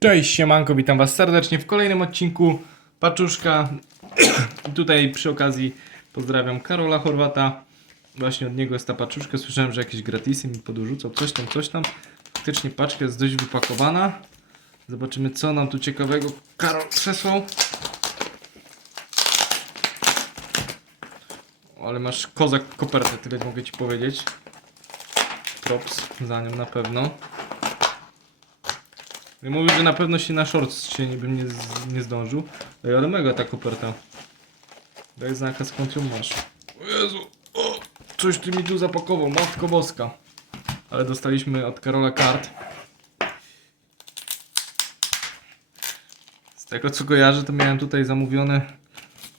Cześć, siemanko, witam was serdecznie w kolejnym odcinku Paczuszka. Tutaj przy okazji pozdrawiam Karola Chorwata. Właśnie od niego jest ta paczuszka. Słyszałem, że jakieś gratisy mi podrzucał. Coś tam, coś tam. Faktycznie paczka jest dość wypakowana. Zobaczymy, co nam tu ciekawego Karol przesłał. Ale masz kozak kopertę, tyle mogę ci powiedzieć. Props za nią na pewno. I mówił, że na pewno się na shorts się bym nie, nie zdążył. Ej, ale mega ta koperta. Daj znaka skąd ją masz. O Jezu, o, coś ty mi tu zapakował, matko boska. Ale dostaliśmy od Karola kart. Z tego co kojarzę, to miałem tutaj zamówione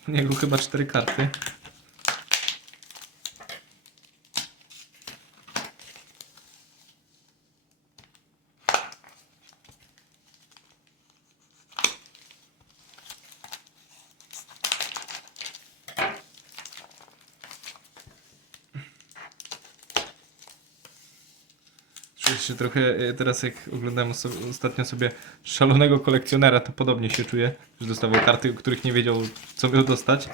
u niego chyba cztery karty. Się trochę, e, teraz jak oglądałem oso- ostatnio sobie szalonego kolekcjonera, to podobnie się czuję, że dostawał karty, o których nie wiedział co miał dostać.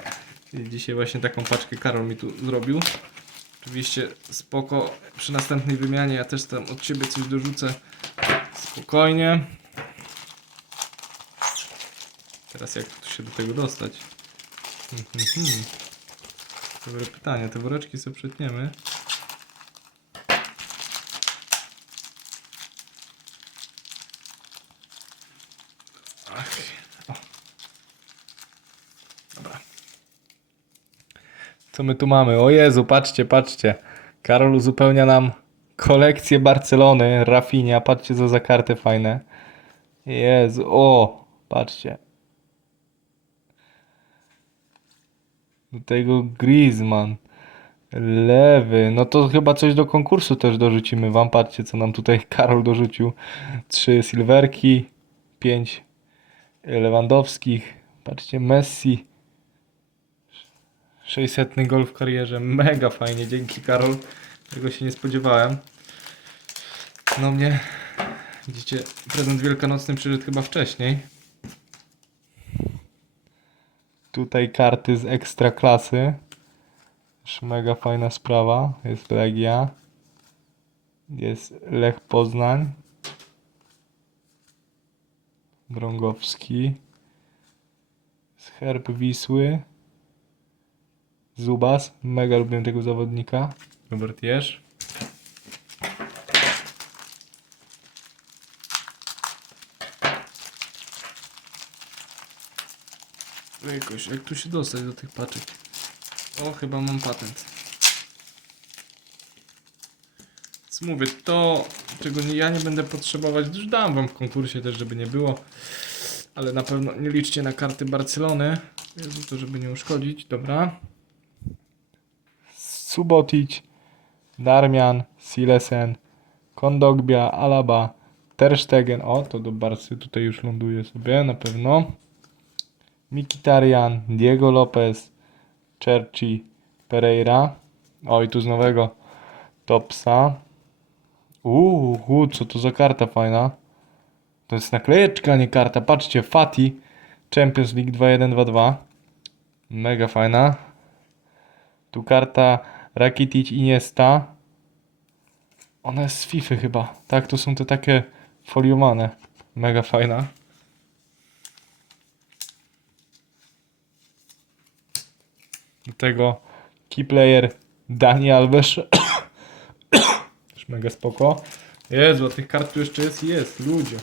I dzisiaj właśnie taką paczkę Karol mi tu zrobił. Oczywiście spoko, przy następnej wymianie ja też tam od Ciebie coś dorzucę. Spokojnie. Teraz jak tu się do tego dostać? Hmm, hmm, hmm. Dobre pytanie, te woreczki sobie przetniemy. Ach, o. Dobra. Co my tu mamy? O Jezu, patrzcie, patrzcie. Karol uzupełnia nam kolekcję Barcelony, Rafinha. Patrzcie, co za karty fajne. Jezu, o, patrzcie. Do tego Griezmann. Lewy. No to chyba coś do konkursu też dorzucimy wam. Patrzcie, co nam tutaj Karol dorzucił. Trzy silverki, pięć Lewandowskich. Patrzcie, Messi. 600 gol w karierze. Mega fajnie, dzięki Karol. Tego się nie spodziewałem. No mnie, widzicie, prezent wielkanocny przyszedł chyba wcześniej. Tutaj karty z ekstra klasy. Też mega fajna sprawa. Jest Legia. Jest Lech Poznań. Drągowski. Z herb Wisły. Zubas. Mega lubię tego zawodnika. Robert Jesz. Jakoś, jak tu się dostać do tych paczek? O, chyba mam patent. Więc mówię, to, czego nie- ja nie będę potrzebować, już dam wam w konkursie też, żeby nie było. Ale na pewno nie liczcie na karty Barcelony. Jezu, to żeby nie uszkodzić. Dobra. Subotic, Darmian, Silesen, Kondogbia, Alaba, Ter Stegen. O, to do Barcy tutaj już ląduje sobie na pewno. Mikitarian, Diego Lopez, Cherchi, Pereira. O, i tu z nowego Topsa. Uuu, uu, co to za karta fajna. To jest naklejeczka, nie karta. Patrzcie, Fati, Champions League 2-1-2-2. Mega fajna. Tu karta Rakitic Iniesta. Ona jest z FIFA chyba. Tak, to są te takie foliowane. Mega fajna. Do tego key player Dani Alves. Też mega spoko. Jezu, tych kart tu jeszcze jest jest, ludzie.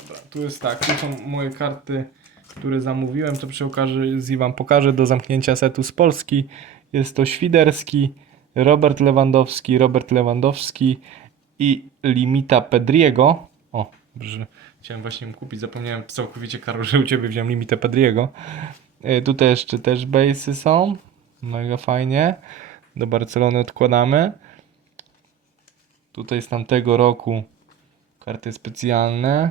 Dobra, tu jest tak, tu są moje karty, które zamówiłem, to przy okazji wam pokażę do zamknięcia setu z Polski. Jest to Świderski, Robert Lewandowski, Robert Lewandowski i Limita Pedriego. O, dobrze, chciałem właśnie ją kupić, zapomniałem całkowicie Karol, że u Ciebie wziąłem Limitę Pedriego. E, Tutaj jeszcze też base'y są, mega fajnie. Do Barcelony odkładamy. Tutaj z tamtego roku karty specjalne.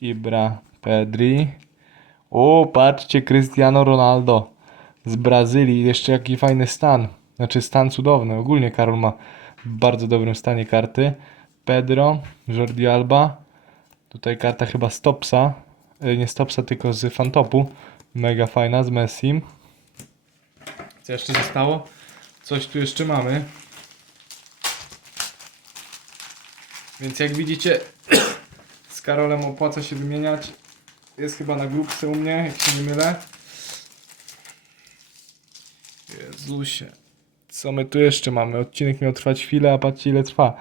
Ibra, Pedri. O, patrzcie, Cristiano Ronaldo z Brazylii. Jeszcze jaki fajny stan. Znaczy stan cudowny. Ogólnie Karol ma w bardzo dobrym stanie karty. Pedro, Jordi Alba. Tutaj karta chyba Stopsa. E, Nie Stopsa, tylko z Fantopu. Mega fajna, z Messim. Co jeszcze zostało? Coś tu jeszcze mamy. Więc jak widzicie, z Karolem opłaca się wymieniać. Jest chyba na grupce u mnie, jak się nie mylę. Jezusie. Co my tu jeszcze mamy? Odcinek miał trwać chwilę, a patrzcie ile trwa.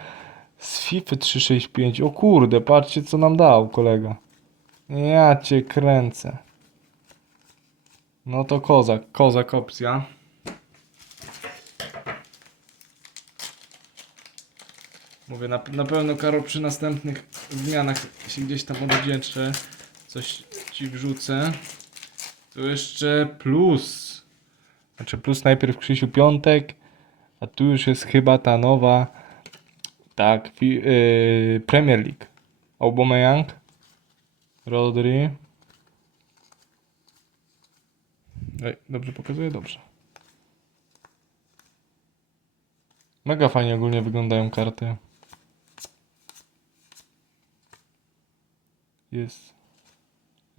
Z FIFA 365. O kurde, patrzcie co nam dał kolega. Ja cię kręcę. No to kozak, kozak opcja. Mówię, na, na pewno Karol przy następnych zmianach się gdzieś tam odwdzięczę. Coś ci wrzucę. Tu jeszcze plus. Znaczy plus najpierw Krzysiu Piątek, a tu już jest chyba ta nowa, tak, yy, Premier League. Aubameyang, Rodri. Ej, dobrze pokazuję? Dobrze. Mega fajnie ogólnie wyglądają karty. Jest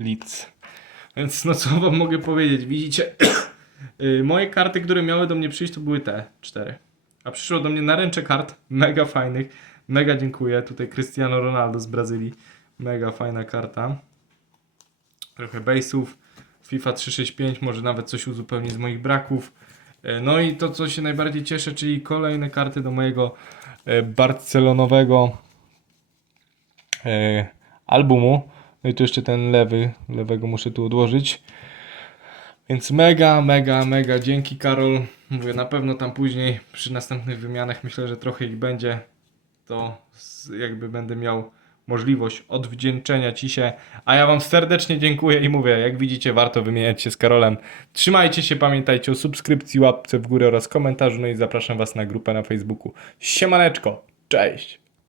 Leeds. Więc no co wam mogę powiedzieć? Widzicie, y, moje karty, które miały do mnie przyjść, to były te cztery. A przyszło do mnie naręcze kart, mega fajnych. Mega dziękuję. Tutaj Cristiano Ronaldo z Brazylii. Mega fajna karta. Trochę base'ów. FIFA 365 może nawet coś uzupełni z moich braków. E, No i to, co się najbardziej cieszę, czyli kolejne karty do mojego e, barcelonowego e, albumu. No i tu jeszcze ten lewy, lewego muszę tu odłożyć. Więc mega, mega, mega dzięki Karol. Mówię, na pewno tam później przy następnych wymianach myślę, że trochę ich będzie. To jakby będę miał możliwość odwdzięczenia Ci się. A ja Wam serdecznie dziękuję i mówię, jak widzicie, warto wymieniać się z Karolem. Trzymajcie się, pamiętajcie o subskrypcji, łapce w górę oraz komentarzu. No i zapraszam Was na grupę na Facebooku. Siemaneczko, cześć!